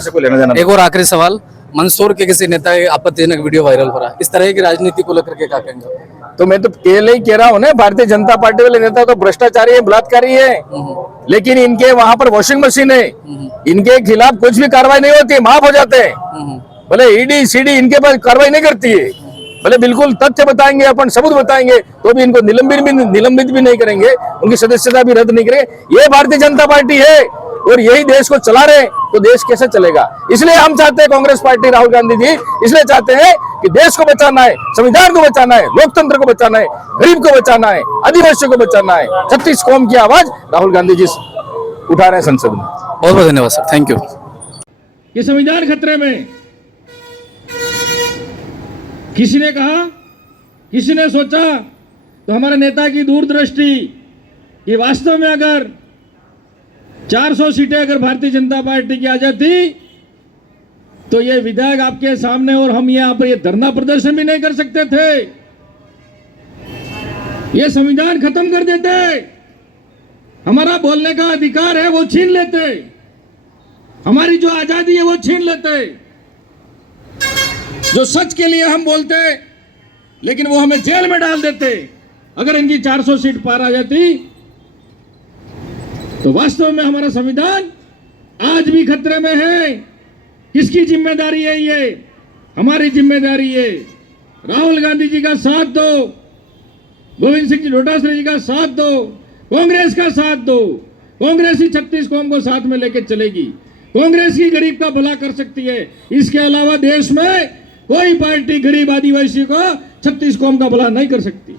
से कोई लेना देना एक और आखिरी सवाल, मंदसौर के किसी नेता के आपत्तिजनक वीडियो वायरल हो रहा है, इस तरह की राजनीति को लेकर के क्या कहेंगे? तो मैं तो पहले ही कह रहा हूँ ना, भारतीय जनता पार्टी वाले नेता तो भ्रष्टाचारी है, बलात्कारी है, लेकिन इनके वहां पर वॉशिंग मशीन है, इनके खिलाफ कुछ भी कार्रवाई नहीं होती, माफ हो जाते हैं। भले ईडी सीडी इनके पास कार्रवाई नहीं करती है, भले बिल्कुल तथ्य बताएंगे, अपन सबूत बताएंगे, तो भी इनको निलंबित भी नहीं करेंगे, उनकी सदस्यता भी रद्द नहीं करेंगे। ये भारतीय जनता पार्टी है और यही देश को चला रहे, तो देश कैसे चलेगा? इसलिए हम चाहते हैं, कांग्रेस पार्टी, राहुल गांधी जी इसलिए चाहते हैं कि देश को बचाना है, संविधान को बचाना है, लोकतंत्र को बचाना है, गरीब को बचाना है, आदिवासियों को बचाना है। 36 कौम की आवाज राहुल गांधी जी उठा रहे हैं संसद में। बहुत बहुत धन्यवाद सर, थैंक यू। कि संविधान खतरे में, किसी ने कहा, किसी ने सोचा, तो हमारे नेता की दूरदृष्टि कि वास्तव में अगर 400 सीटें अगर भारतीय जनता पार्टी की आ जाती तो ये विधायक आपके सामने और हम यहाँ पर ये धरना प्रदर्शन भी नहीं कर सकते थे, ये संविधान खत्म कर देते, हमारा बोलने का अधिकार है वो छीन लेते, हमारी जो आजादी है वो छीन लेते, जो सच के लिए हम बोलते लेकिन वो हमें जेल में डाल देते। अगर इनकी 400 सीट पार आ जाती तो वास्तव में हमारा संविधान आज भी खतरे में है। किसकी जिम्मेदारी है ये? हमारी जिम्मेदारी है। राहुल गांधी जी का साथ दो, गोविंद सिंह जी डोटासरा जी का साथ दो, कांग्रेस का साथ दो। कांग्रेस ही 36 कौम को साथ में लेकर चलेगी, कांग्रेस ही गरीब का भला कर सकती है। इसके अलावा देश में कोई पार्टी गरीब आदिवासी को 36 कौम का भला नहीं कर सकती।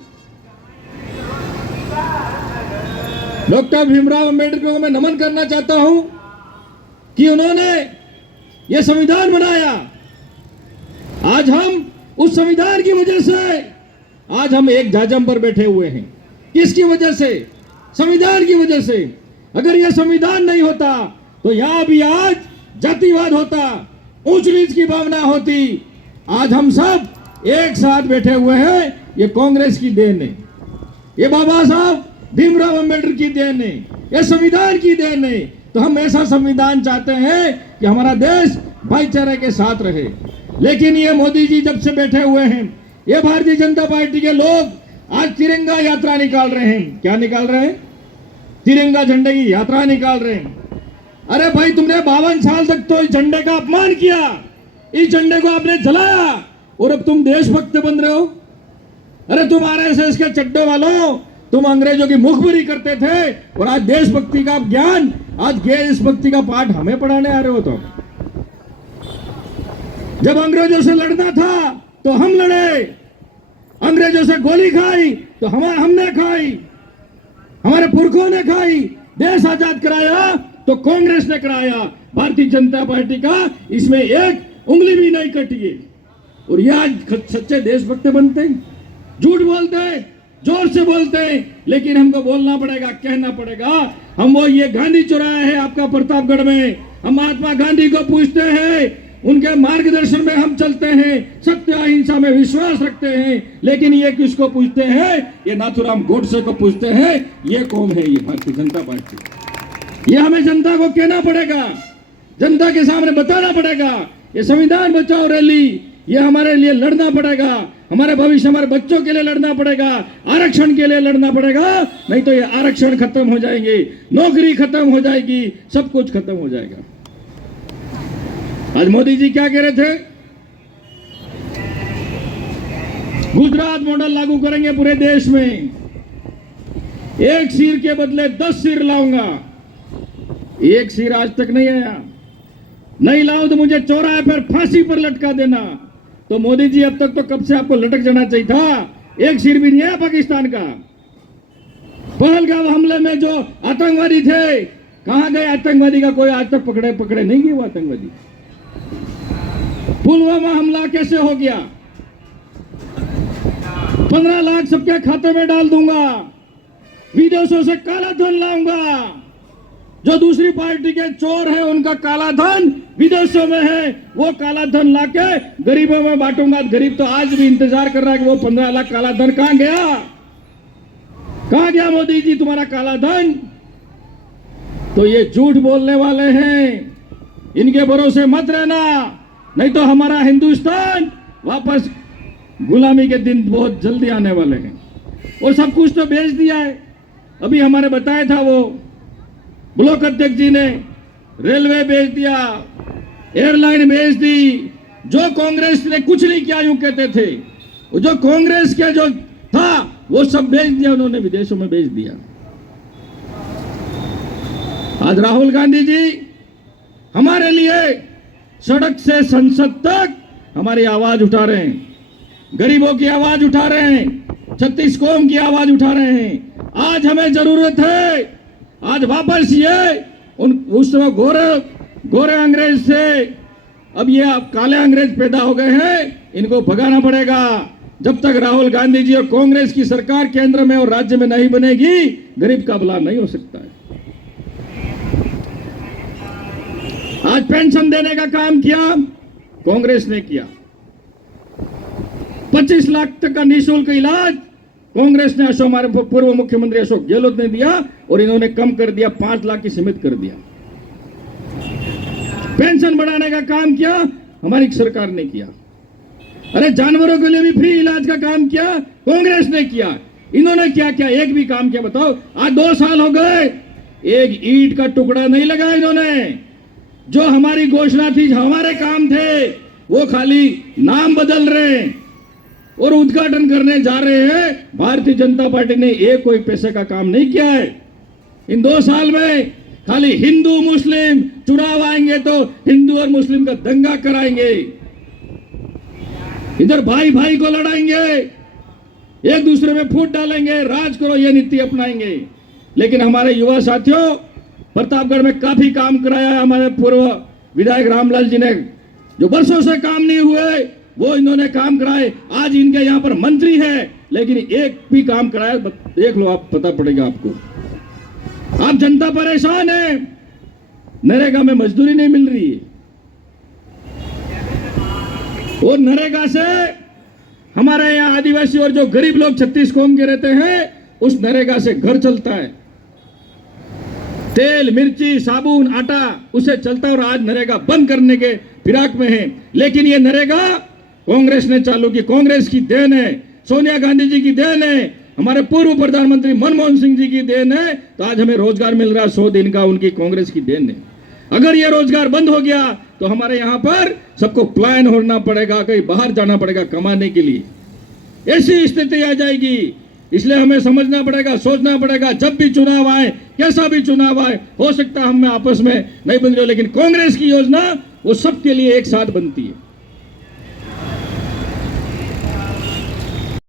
डॉक्टर भीमराव अंबेडकर को मैं नमन करना चाहता हूं कि उन्होंने यह संविधान बनाया। आज हम उस संविधान की वजह से आज हम एक जाजम पर बैठे हुए हैं। किसकी वजह से? संविधान की वजह से। अगर यह संविधान नहीं होता तो यहां भी आज जातिवाद होता, ऊंच नीच की भावना होती। आज हम सब एक साथ बैठे हुए हैं, ये कांग्रेस की देन है, ये बाबा साहब भीमराव अंबेडकर की देन है, ये संविधान की देन है। तो हम ऐसा संविधान चाहते हैं कि हमारा देश भाईचारे के साथ रहे। लेकिन ये मोदी जी जब से बैठे हुए हैं, ये भारतीय जनता पार्टी के लोग आज तिरंगा यात्रा निकाल रहे हैं। क्या निकाल रहे हैं? तिरंगा झंडे की यात्रा निकाल रहे हैं। अरे भाई, तुमने 52 साल तक तो इस झंडे का अपमान किया, इस झंडे को आपने जलाया और अब तुम देशभक्त बन रहे हो। अरे तुम आरएसएस के चड्डे वालों, तुम अंग्रेजों की मुखबिरी करते थे और आज देशभक्ति का ज्ञान, आज देशभक्ति का पाठ हमें पढ़ाने आ रहे हो। तो जब अंग्रेजों से लड़ना था तो हम लड़े, अंग्रेजों से गोली खाई तो हमने खाई, हमारे पुरखों ने खाई। देश आजाद कराया तो कांग्रेस ने कराया, भारतीय जनता पार्टी का इसमें एक उंगली भी नहीं कटी है। और ये आज सच्चे देशभक्त बनते हैं, झूठ बोलते हैं, जोर से बोलते हैं, लेकिन हमको बोलना पड़ेगा, कहना पड़ेगा। हम वो ये गांधी चौराहा है आपका प्रतापगढ़ में, हम महात्मा गांधी को पूछते हैं, उनके मार्गदर्शन में हम चलते हैं, सत्य अहिंसा में विश्वास रखते हैं। लेकिन ये किसको पूछते हैं? ये नाथूराम गोडसे को पूछते हैं। ये कौन है? ये भारतीय जनता पार्टी। ये हमें जनता को कहना पड़ेगा, जनता के सामने बताना पड़ेगा। ये संविधान बचाओ रैली, ये हमारे लिए लड़ना पड़ेगा, हमारे भविष्य, हमारे बच्चों के लिए लड़ना पड़ेगा, आरक्षण के लिए लड़ना पड़ेगा। नहीं तो ये आरक्षण खत्म हो जाएंगे, नौकरी खत्म हो जाएगी, सब कुछ खत्म हो जाएगा। आज मोदी जी क्या कह रहे थे? गुजरात मॉडल लागू करेंगे पूरे देश में, एक सिर के बदले 10 सिर लाऊंगा। एक सिर आज तक नहीं आया, नहीं लाओ तो मुझे चौराहे पर फांसी पर लटका देना। तो मोदी जी, अब तक तो कब से आपको लटक जाना चाहिए था। एक सिर भी नहीं आया पाकिस्तान का। पहलगाम हमले में जो आतंकवादी थे, कहां गए आतंकवादी? का कोई आज तक पकड़े नहीं गए वो आतंकवादी। पुलवामा हमला कैसे हो गया? 15 लाख सबके खाते में डाल दूंगा, विदेशों से काला धन लाऊंगा। जो दूसरी पार्टी के चोर हैं उनका काला धन विदेशों में है, वो काला धन लाके गरीबों में बांटूंगा। गरीब तो आज भी इंतजार कर रहा है कि वो 15 लाख काला धन कहां गया? कहां गया मोदी जी तुम्हारा काला धन? तो ये झूठ बोलने वाले हैं, इनके भरोसे मत रहना, नहीं तो हमारा हिंदुस्तान वापस गुलामी के दिन बहुत जल्दी आने वाले हैं। और सब कुछ तो बेच दिया है। अभी हमारे बताया था वो ब्लॉक अध्यक्ष जी ने, रेलवे बेच दिया, एयरलाइन बेच दी। जो कांग्रेस ने कुछ नहीं किया यूं कहते थे, वो जो कांग्रेस के जो था वो सब बेच दिया उन्होंने, विदेशों में बेच दिया। आज राहुल गांधी जी हमारे लिए सड़क से संसद तक हमारी आवाज उठा रहे हैं, गरीबों की आवाज उठा रहे हैं, 36 कौम की आवाज उठा रहे हैं। आज हमें जरूरत है, आज वापस ये उस समय गोरे अंग्रेज से अब ये काले अंग्रेज पैदा हो गए हैं, इनको भगाना पड़ेगा। जब तक राहुल गांधी जी और कांग्रेस की सरकार केंद्र में और राज्य में नहीं बनेगी, गरीब का भला नहीं हो सकता है। आज पेंशन देने का काम किया कांग्रेस ने किया, 25 लाख तक का निःशुल्क इलाज कांग्रेस ने, हमारे पूर्व मुख्यमंत्री अशोक गहलोत ने दिया, और इन्होंने कम कर दिया, 5 लाख की सीमित कर दिया। पेंशन बढ़ाने का काम किया हमारी सरकार ने किया। अरे जानवरों के लिए भी फ्री इलाज का काम किया कांग्रेस ने किया। इन्होंने क्या क्या एक भी काम किया बताओ? आज 2 साल हो गए, एक ईंट का टुकड़ा नहीं लगाया इन्होंने। जो हमारी घोषणा थी, हमारे काम थे, वो खाली नाम बदल रहे हैं और उद्घाटन करने जा रहे हैं। भारतीय जनता पार्टी ने एक कोई पैसे का काम नहीं किया है इन 2 साल में। खाली हिंदू मुस्लिम चुनाव आएंगे तो हिंदू और मुस्लिम का दंगा कराएंगे, इधर भाई भाई को लड़ाएंगे, एक दूसरे में फूट डालेंगे, राज करो ये नीति अपनाएंगे। लेकिन हमारे युवा साथियों, प्रतापगढ़ में काफी काम कराया है हमारे पूर्व विधायक रामलाल जी ने, जो वर्षों से काम नहीं हुए वो इन्होंने काम कराए। आज इनके यहाँ पर मंत्री है, लेकिन एक भी काम कराया देख लो आप, पता पड़ेगा आपको। आप जनता परेशान है, नरेगा में मजदूरी नहीं मिल रही है, और नरेगा से हमारे यहाँ आदिवासी और जो गरीब लोग 36 कौम के रहते हैं, उस नरेगा से घर चलता है। तेल मिर्ची साबुन आटा उसे चलता है, और आज नरेगा बंद करने के फिराक में है। लेकिन ये नरेगा कांग्रेस ने चालू की, कांग्रेस की देन है, सोनिया गांधी जी की देन है, हमारे पूर्व प्रधानमंत्री मनमोहन सिंह जी की देन है। तो आज हमें रोजगार मिल रहा है 100 दिन का, उनकी कांग्रेस की देन है। अगर ये रोजगार बंद हो गया तो हमारे यहाँ पर सबको प्लान होना पड़ेगा, कहीं बाहर जाना पड़ेगा कमाने के लिए, ऐसी स्थिति आ जाएगी। इसलिए हमें समझना पड़ेगा, सोचना पड़ेगा, जब भी चुनाव आए, कैसा भी चुनाव आए, हो सकता है हम में आपस में नहीं बन रही हो, लेकिन कांग्रेस की योजना वो सबके लिए एक साथ बनती है।